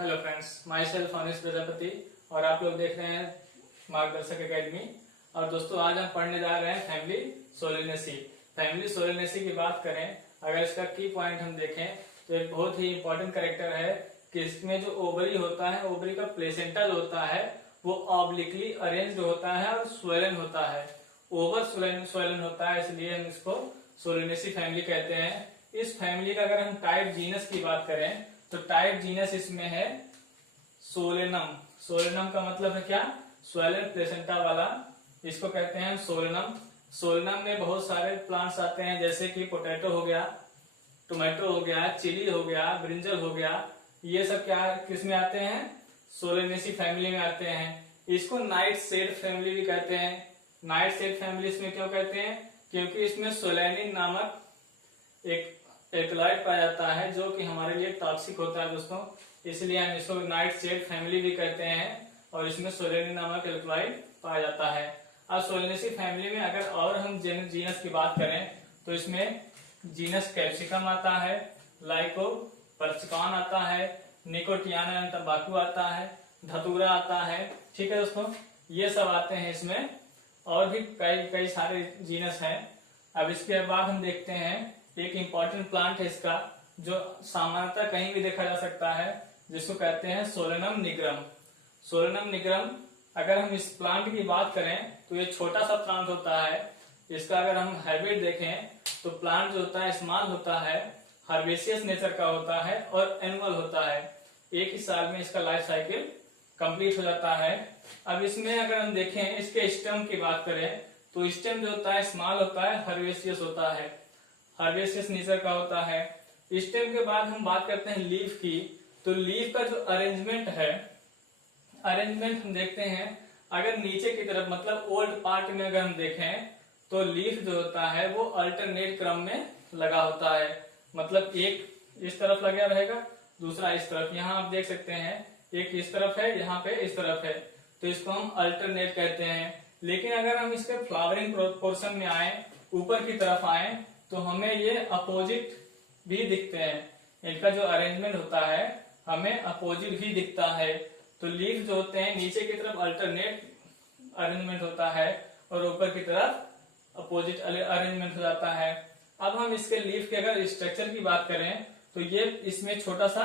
Hello friends, my self अनिश प्रजापति और आप लोग देख रहे हैं मार्गदर्शक एकेडमी। और दोस्तों, आज हम पढ़ने जा रहे हैं फैमिली सोलेनेसी। फैमिली सोलेनेसी की बात करें, अगर इसका की पॉइंट हम देखें तो एक बहुत ही इंपॉर्टेंट कैरेक्टर है कि इसमें जो ओवरी होता है, ओवरी का प्लेसेंटा जो होता है वो ऑब्लिकली अरेंज्ड होता है और स्वेलन होता है, ओवर स्वेलन होता है, इसलिए हम इसको सोलेनेसी फैमिली कहते हैं। इस फैमिली का अगर हम टाइप जीनस की बात करें तो टाइप जीनस इसमें है सोलेनम। सोलेनम का मतलब है क्या? स्वेलन प्लेसेंटा वाला, इसको कहते हैं सोलेनम। सोलेनम में बहुत सारे प्लांट्स आते हैं, जैसे कि पोटैटो हो गया, टोमेटो हो गया, चिली हो गया, ब्रिंजल हो गया। ये सब क्या किस में आते हैं? सोलेनेसी फैमिली में आते हैं। इसको नाइट शेड फैमिली भी कहते हैं। नाइट शेड फैमिली इसमें क्यों कहते हैं? क्योंकि इसमें सोलेनिन नामक एक एल्कलॉइड पाया जाता है जो कि हमारे लिए टॉक्सिक होता है दोस्तों, इसलिए हम इसको नाइट शेड फैमिली भी कहते हैं। और इसमें सोलेनिन नामक एल्कलॉइड पाया जाता है। अब सोलेनेसी फैमिली में अगर और हम जीनस की बात करें तो इसमें जीनस कैप्सिकम आता है, लाइकोपर्सिकॉन आता है, निकोटियाना तंबाकू आता है, धतूरा आता है। ठीक है दोस्तों, ये सब आते हैं इसमें, और भी कई सारे जीनस हैं। अब इसके बाद हम देखते हैं एक इम्पॉर्टेंट प्लांट है इसका, जो सामान्यतः कहीं भी देखा जा सकता है, जिसको कहते हैं सोलेनम निग्रम। सोलेनम निग्रम, अगर हम इस प्लांट की बात करें तो ये छोटा सा प्लांट होता है। इसका अगर हम हैबिट देखें तो प्लांट जो होता है स्मॉल होता है, हर्बेसियस नेचर का होता है और एनुअल होता है। एक ही साल में इसका लाइफ साइकिल कंप्लीट हो जाता है। अब इसमें अगर हम देखें इसके स्टेम की बात करें तो स्टेम जो होता है स्मॉल होता है, हर्बेसियस होता है, हर्बेसियस नेचर का होता है। स्टेम के बाद हम बात करते हैं लीफ की, तो लीफ का जो अरेंजमेंट है, अरेंजमेंट हम देखते हैं अगर नीचे की तरफ मतलब ओल्ड पार्ट में अगर हम देखें तो लीफ जो होता है वो अल्टरनेट क्रम में लगा होता है। मतलब एक इस तरफ लगा रहेगा, दूसरा इस तरफ। यहाँ आप देख सकते हैं एक इस तरफ है, यहाँ पे इस तरफ है, तो इसको हम अल्टरनेट कहते हैं। लेकिन अगर हम इसके फ्लावरिंग पोर्शन में आए, ऊपर की तरफ आए, तो हमें ये अपोजिट भी दिखते हैं। इनका जो अरेंजमेंट होता है हमें अपोजिट भी दिखता है। तो लीफ जो होते हैं नीचे की तरफ अल्टरनेट अरेंजमेंट होता है और ऊपर की तरफ अपोजिट अरेंजमेंट हो जाता है। अब हम इसके लीफ के अगर स्ट्रक्चर की बात करें तो ये इसमें छोटा सा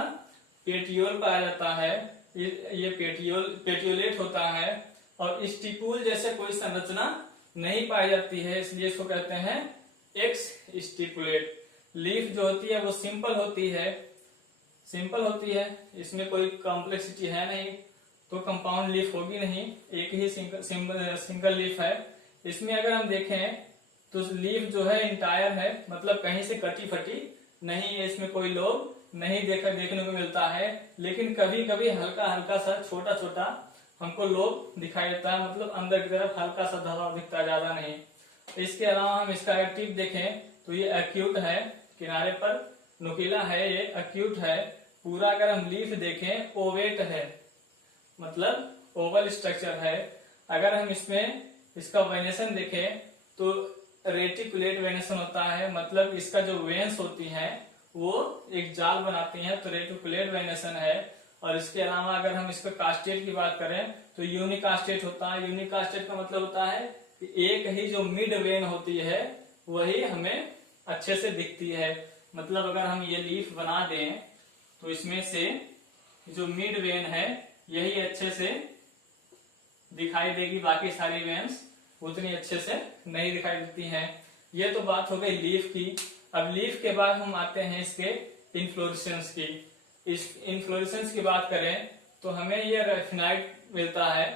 पेटियोल पाया जाता है, ये पेटियोलेट होता है, और स्टिपुल जैसे कोई संरचना नहीं पाई जाती है, इसलिए इसको कहते हैं एक्स स्टिपुलेट। लीफ जो होती है वो सिंपल होती है, इसमें कोई कॉम्प्लेक्सिटी है नहीं, तो कंपाउंड लीफ होगी नहीं, एक ही सिंगल लीफ है। इसमें अगर हम देखें तो लीफ जो है इंटायर है, मतलब कहीं से कटी फटी नहीं है, इसमें कोई लोब नहीं देखने को मिलता है। लेकिन कभी कभी हल्का हल्का सा छोटा छोटा हमको लोब दिखाई देता है, मतलब अंदर की तरफ हल्का सा धब्बा दिखता है, ज्यादा नहीं। इसके अलावा हम इसका अगर टिप देखें तो ये एक्यूट है, किनारे पर नुकीला है, ये एक्यूट है। पूरा अगर हम लीफ देखें ओवेट है, मतलब ओवल स्ट्रक्चर है। अगर हम इसमें इसका वेनेशन देखें तो रेटिकुलेट वेनेशन होता है, मतलब इसका जो वेन्स होती हैं वो एक जाल बनाती हैं, तो रेटिकुलेट वेनेशन है। और इसके अलावा अगर हम इसका कास्टेट की बात करें तो यूनिकास्टेट होता है। यूनिकास्टेट का मतलब होता है कि एक ही जो मिड वेन होती है वही हमें अच्छे से दिखती है। मतलब अगर हम ये लीफ बना दें तो इसमें से जो मिड वेन है यही अच्छे से दिखाई देगी, बाकी सारी वेन्स उतनी अच्छे से नहीं दिखाई देती हैं। ये तो बात हो गई लीफ की। अब लीफ के बाद हम आते हैं इसके इन्फ्लोरेसेंस की। इस इन्फ्लोरेसेंस की बात करें तो हमें ये रेफिनाइड मिलता है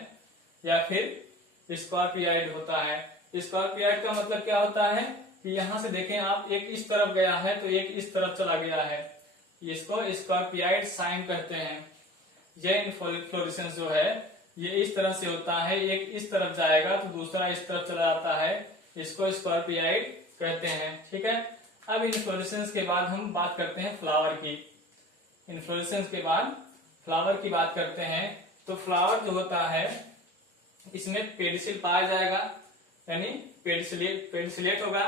या फिर स्कॉर्पियाइड होता है। स्कॉर्पियाइड का मतलब क्या होता है कि यहाँ से देखें आप, एक इस तरफ गया है तो एक इस तरफ चला गया है, इसको स्कॉर्पियाइड साइन कहते हैं। यह इन्फ्लोरेसेंस जो है ये इस तरह से होता है, एक इस तरफ जाएगा तो दूसरा इस तरफ चला जाता है, इसको स्कॉर्पियाइड कहते हैं। ठीक है, अब इन्फ्लोरेसेंस के बाद हम बात करते हैं फ्लावर की। इन्फ्लोरेसेंस के बाद फ्लावर की बात करते हैं तो फ्लावर जो होता है इसमें पेडिसिल पाया जाएगा, यानी पेडिसिलेट होगा।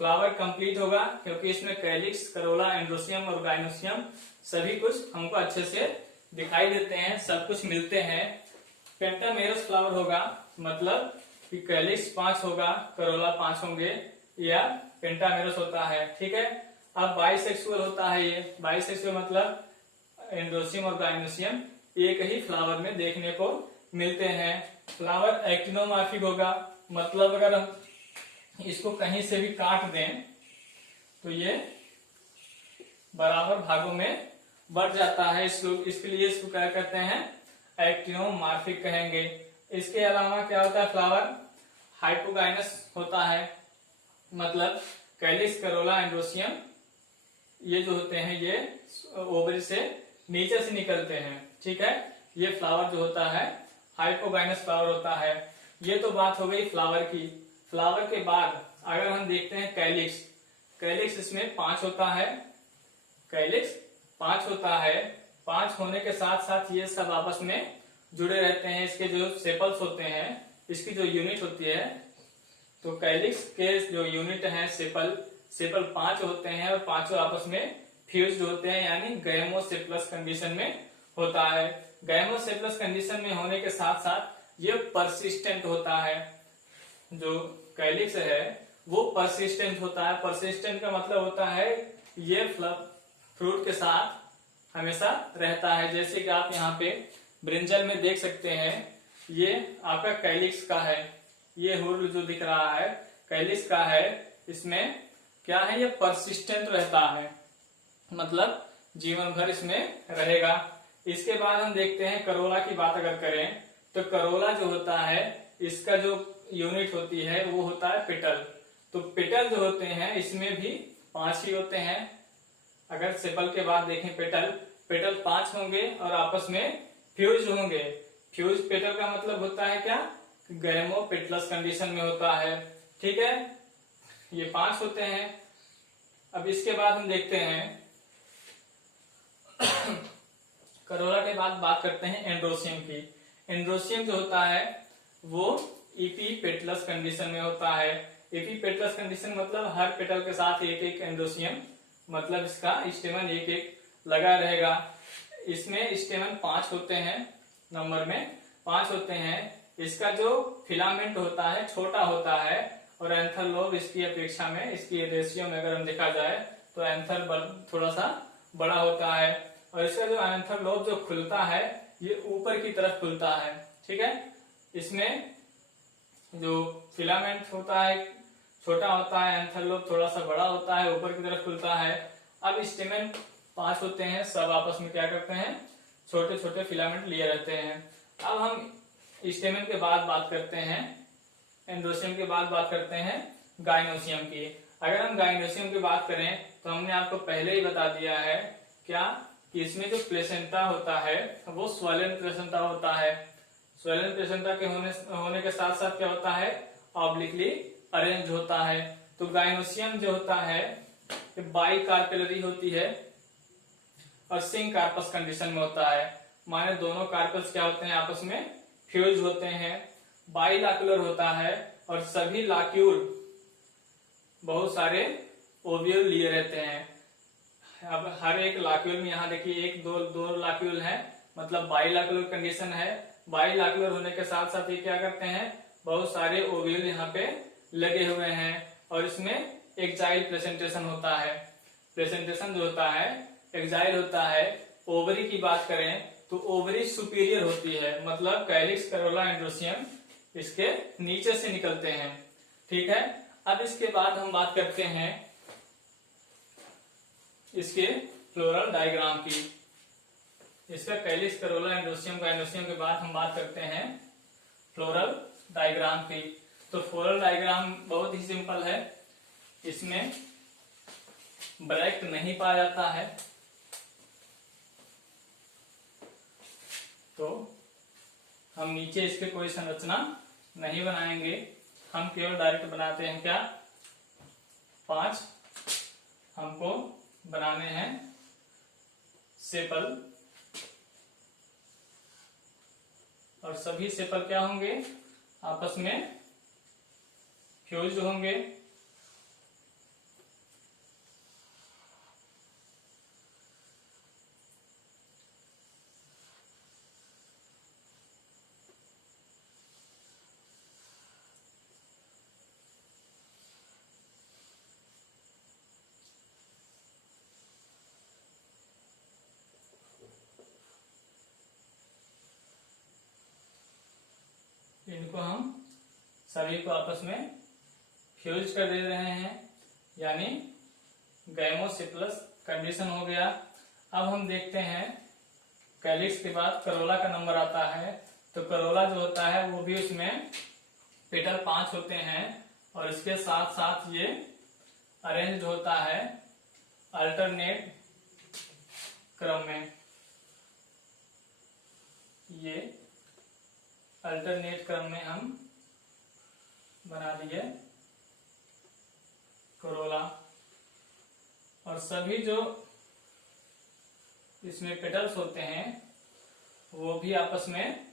फ्लावर कंप्लीट होगा क्योंकि इसमें कैलिक्स, करोला, एंड्रोसियम और गाइनोसियम सभी कुछ हमको अच्छे से दिखाई देते हैं, सब कुछ मिलते हैं। पेंटामेरस फ्लावर होगा मतलब कि कैलिक्स 5 होगा, करोला 5 होंगे, या पेंटामेरस होता है। ठीक है। अब बाइसेक्सुअल होता है ये। बाइसेक्सुअल मतलब एंड्रोसियम और गाइनोसियम एक ही फ्लावर में देखने को मिलते हैं। फ्लावर एक्टिनोमॉर्फिक होगा मतलब अगर हम इसको कहीं से भी काट दें तो ये बराबर भागों में बढ़ जाता है। इसके लिए इसको क्या कहते हैं, एक्टिनोमॉर्फिक कहेंगे। इसके अलावा क्या होता है, फ्लावर हाइपोगाइनस होता है मतलब कैलिक्स, करोला, एंड्रोसियम ये जो होते हैं ये ओवरी से नीचे से निकलते हैं। ठीक है। ये फ्लावर जो होता है हाइपोगाइनस फ्लावर होता है। ये तो बात हो गई फ्लावर की। फ्लावर के बाद अगर हम देखते हैं कैलिक्स, कैलिक्स इसमें 5 होता है। कैलिक्स 5 होता है। 5 होने के साथ साथ ये सब आपस में जुड़े रहते हैं। इसके जो सेपल्स होते हैं, इसकी जो यूनिट होती है, तो कैलिक्स के जो यूनिट है सेपल 5 होते हैं और पांचों आपस में फ्यूज होते हैं, यानी गैमोसेप्लस कंडीशन में होता है। गैमोसेप्लस कंडीशन में होने के साथ साथ ये परसिस्टेंट होता है। जो कैलिक्स है वो परसिस्टेंट होता है। परसिस्टेंट का मतलब होता है ये फ्रूट के साथ हमेशा रहता है। जैसे कि आप यहाँ पे ब्रिंजल में देख सकते हैं, ये आपका कैलिक्स का है। ये हुर्ल जो दिख रहा है कैलिक्स का है। इसमें क्या है, ये परसिस्टेंट रहता है मतलब जीवन भर इसमें रहेगा। इसके बाद हम देखते हैं करोला की बात अगर करें तो करोला जो होता है इसका जो यूनिट होती है वो होता है पेटल। तो पेटल जो होते हैं इसमें भी 5 ही होते हैं। अगर सेपल के बाद देखें पेटल 5 होंगे और आपस में फ्यूज होंगे। फ्यूज पेटल का मतलब होता है क्या, गैमोपेटलस कंडीशन में होता है। ठीक है। ये 5 होते हैं। अब इसके बाद हम देखते हैं करोला के बाद बात करते हैं एंड्रोसियम की। एंड्रोसियम जो होता है वो इपीपेटलस कंडीशन में होता है। इपीपेटलस कंडीशन मतलब हर पेटल के साथ एक एक एंड्रोसियम, मतलब इसका स्टेमन एक एक लगा रहेगा। इसमें स्टेमन 5 होते हैं, नंबर में 5 होते हैं। इसका जो फिलामेंट होता है छोटा होता है और एंथर लोब इसकी अपेक्षा में, इसकी रेशियो में अगर हम देखा जाए तो एंथर थोड़ा सा बड़ा होता है। और इसका जो एंथर लोब जो खुलता है ये ऊपर की तरफ खुलता है। ठीक है। इसमें जो फिलामेंट होता है छोटा होता है, एंथर लोब थोड़ा सा बड़ा होता है, ऊपर की तरफ खुलता है। अब स्टेमन 5 होते हैं, सब आपस में क्या करते हैं, छोटे छोटे फिलामेंट लिए रहते हैं। अब हम स्टेमन के बाद बात करते हैं, एंड्रोसियम के बाद बात करते हैं गाइनोसियम की। अगर हम गाइनोसियम की बात करें तो हमने आपको पहले ही बता दिया है क्या कि इसमें जो प्लेसेंटा होता है वो स्वैलन प्लेसेंटा होता है। स्वैलन प्लेसेंटा के होने के साथ साथ क्या होता है, ऑब्लिकली अरेंज होता है। तो गाइनोसियम जो होता है बाई कार्पेलरी होती है और सिंक कार्पस कंडीशन में होता है। माने दोनों कार्पस क्या होते हैं, आपस में फ्यूज होते हैं। बाइलाक्युलर होता है और सभी लाक्यूल बहुत सारे ओव्यूल लिए रहते हैं। अब हर एक लाक्यूल में यहाँ देखिए एक दो लाक्यूल है, मतलब बाइलाक्युलर कंडीशन है। बाइलाक्युलर होने के साथ साथ ये क्या करते हैं, बहुत सारे ओव्यूल यहाँ पे लगे हुए हैं। और इसमें एक्जाइल प्रेजेंटेशन होता है। प्रेजेंटेशन जो होता है एक्जाइल होता है। ओवरी की बात करें तो ओवरी सुपीरियर होती है, मतलब कैलिक्स, करोला, एंड्रोसियम इसके नीचे से निकलते हैं। ठीक है। अब इसके बाद हम बात करते हैं इसके फ्लोरल डायग्राम की। इसका कैलिक्स, करोला, एंड्रोसियम, गाइनोसियम के बाद हम बात करते हैं फ्लोरल डायग्राम की। तो फ्लोरल डायग्राम बहुत ही सिंपल है, इसमें ब्रैक्ट नहीं पाया जाता है। तो हम नीचे इसके कोई संरचना नहीं बनाएंगे, हम केवल डायरेक्ट बनाते हैं क्या, 5 हमको बनाने हैं सेपल। और सभी सेपल क्या होंगे, आपस में फ्यूज्ड होंगे। इनको हम सभी को आपस में फ्यूज कर दे रहे हैं, यानी गैमोसिप्लस कंडीशन हो गया। अब हम देखते हैं कैलिक्स के बाद करोला का नंबर आता है, तो करोला जो होता है वो भी उसमें पेटल 5 होते हैं और इसके साथ साथ ये अरेंज होता है अल्टरनेट क्रम में। ये अल्टरनेट क्रम में हम बना दिए करोला, और सभी जो इसमें पेटल्स होते हैं वो भी आपस में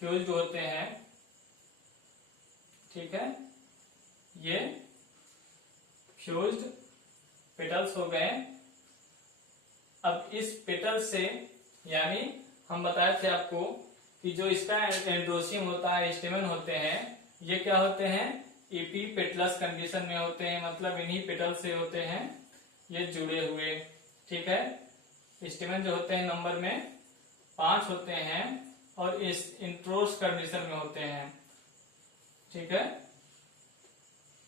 फ्यूज्ड होते हैं। ठीक है, ये फ्यूज्ड पेटल्स हो गए। अब इस पेटल से, यानी हम बताए थे आपको कि जो इसका एंड्रोसियम होता है, स्टेमन होते हैं, ये क्या होते हैं, एपी पेटलस कंडीशन में होते हैं, मतलब इन्हीं पेटल से होते हैं ये जुड़े हुए। ठीक है, स्टेमन जो होते हैं नंबर में 5 होते हैं और इस इंट्रोस कंडीशन में होते हैं। ठीक है,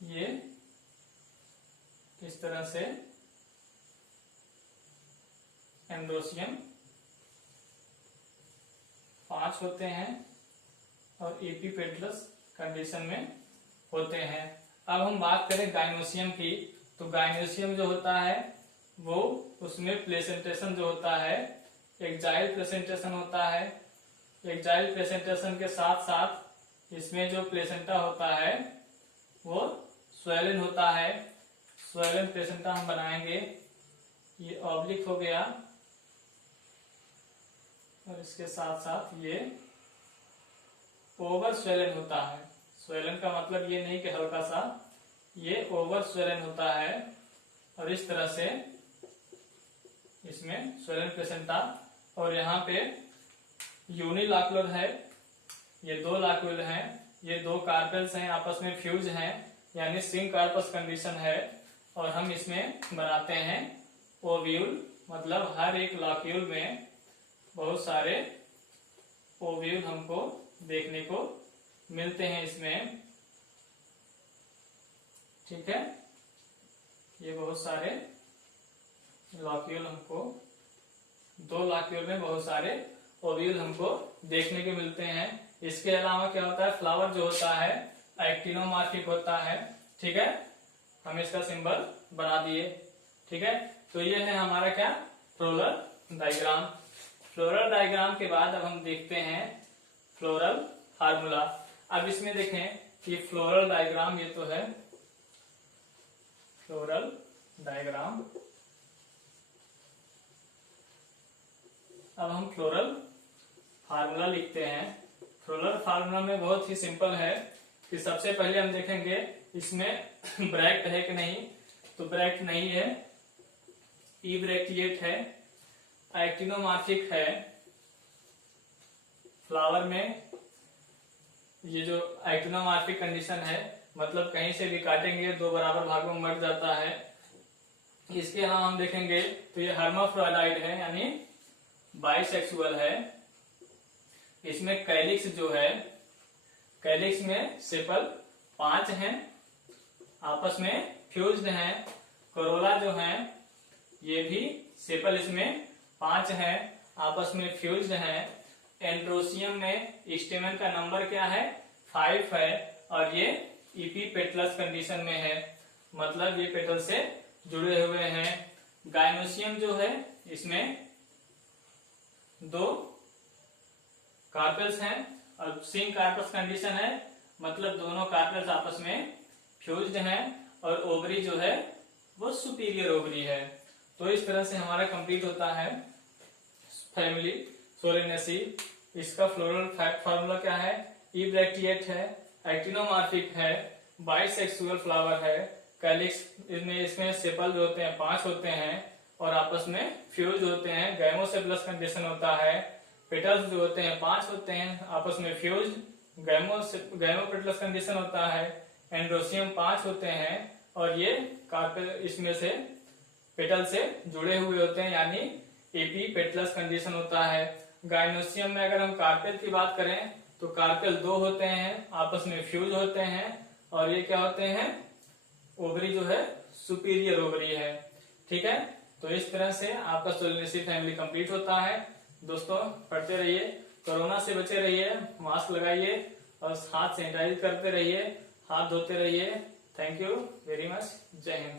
ये इस तरह से एंड्रोसियम 5 होते हैं और एपी पेटलस कंडीशन में होते हैं। अब हम बात करें गाइनोसियम की, तो गाइनोसियम जो होता है वो उसमें प्लेसेंटेशन जो होता है, एक्जाइल प्लेसेंटेशन होता है। एक्जाइल प्लेसेंटेशन के साथ साथ इसमें जो प्लेसेंटा होता है वो स्वेलिन होता है। स्वेलिन प्लेसेंटा हम बनाएंगे, ये ऑब्लिक हो गया और इसके साथ साथ ये ओवर स्वेलिन होता है। स्वेलिन का मतलब ये नहीं कि हल्का सा, ये ओवर स्वेलिन होता है और इस तरह से इसमें स्वेलिन प्लेसेंटा। और यहाँ पे यूनिलाकुलर है, ये 2 लाक्यूल हैं, ये 2 कार्पेल्स हैं, आपस में फ्यूज हैं, यानी सिंक कार्पस कंडीशन है। और हम इसमें बनाते हैं ओव्यूल, मतलब हर एक लाक्यूल में बहुत सारे ओव्यूल हमको देखने को मिलते हैं इसमें। ठीक है, ये बहुत सारे लाक्यूल हमको, 2 लाक्यूल में बहुत सारे ओव्यूल हमको देखने के मिलते हैं। इसके अलावा क्या होता है, फ्लावर जो होता है एक्टिनोमार्फिक होता है। ठीक है, हम इसका सिंबल बना दिए। ठीक है, तो ये है हमारा क्या, फ्लोरल डायग्राम। फ्लोरल डायग्राम के बाद अब हम देखते हैं फ्लोरल फार्मूला। अब इसमें देखें कि फ्लोरल डायग्राम, ये तो है फ्लोरल डायग्राम। अब हम फ्लोरल फार्मूला लिखते हैं। फ्लोरल फार्मूला में बहुत ही सिंपल है कि सबसे पहले हम देखेंगे इसमें ब्रैकेट है कि नहीं, तो ब्रैकेट नहीं है, ई ब्रैकेट है, एक्टिनोमार्फिक है। फ्लावर में ये जो एक्टिनोमार्फिक कंडीशन है, मतलब कहीं से भी काटेंगे 2 बराबर भागों में बट जाता है। इसके अलावा हम देखेंगे तो ये हर्माफ्रोडाइट है, यानी बाइसेक्सुअल है। इसमें कैलिक्स जो है, कैलिक्स में सेपल 5 हैं, आपस में फ्यूज्ड हैं। करोला जो है ये भी सेपल इसमें 5 हैं, आपस में फ्यूज्ड हैं। एंड्रोसियम में स्टेमन का नंबर क्या है, 5 है और ये ईपी पेटलस कंडीशन में है, मतलब ये पेटल से जुड़े हुए हैं। गाइनोसियम जो है इसमें 2 कार्पेल्स हैं और सिंक कार्पस कंडीशन है, मतलब दोनों कार्पेल्स आपस में फ्यूज्ड हैं और ओवरी जो है वो सुपीरियर ओवरी है। तो इस तरह से हमारा कंप्लीट होता है फैमिली सोलेनेसी। इसका फ्लोरल फार्मूला क्या है, ई ब्रैक्टिएट है, एक्टिनोमार्फिक है, बाइसेक्सुअल फ्लावर है, कैलिक्स इसमें सेपल जो होते हैं 5 होते हैं और आपस में फ्यूज होते हैं। गैमोसेप्लस कंडीशन होता है। पेटल्स जो होते हैं 5 होते हैं, आपस में फ्यूज। गैमोपेटलस कंडीशन होता है। एंड्रोसियम 5 होते हैं और ये कार्पेल इसमें से पेटल से जुड़े हुए होते हैं, यानी एपी पेटलस कंडीशन होता है। गाइनोसियम में अगर हम कार्पेल की बात करें तो कार्पेल 2 होते हैं, आपस में फ्यूज होते हैं, और ये क्या होते हैं, ओवरी जो है सुपीरियर ओवरी है। ठीक है, तो इस तरह से आपका सोलेनेसी फैमिली कंप्लीट होता है। दोस्तों पढ़ते रहिए, कोरोना से बचे रहिए, मास्क लगाइए और हाथ सैनिटाइज करते रहिए, हाथ धोते रहिए। Thank you very much. जय हिंद।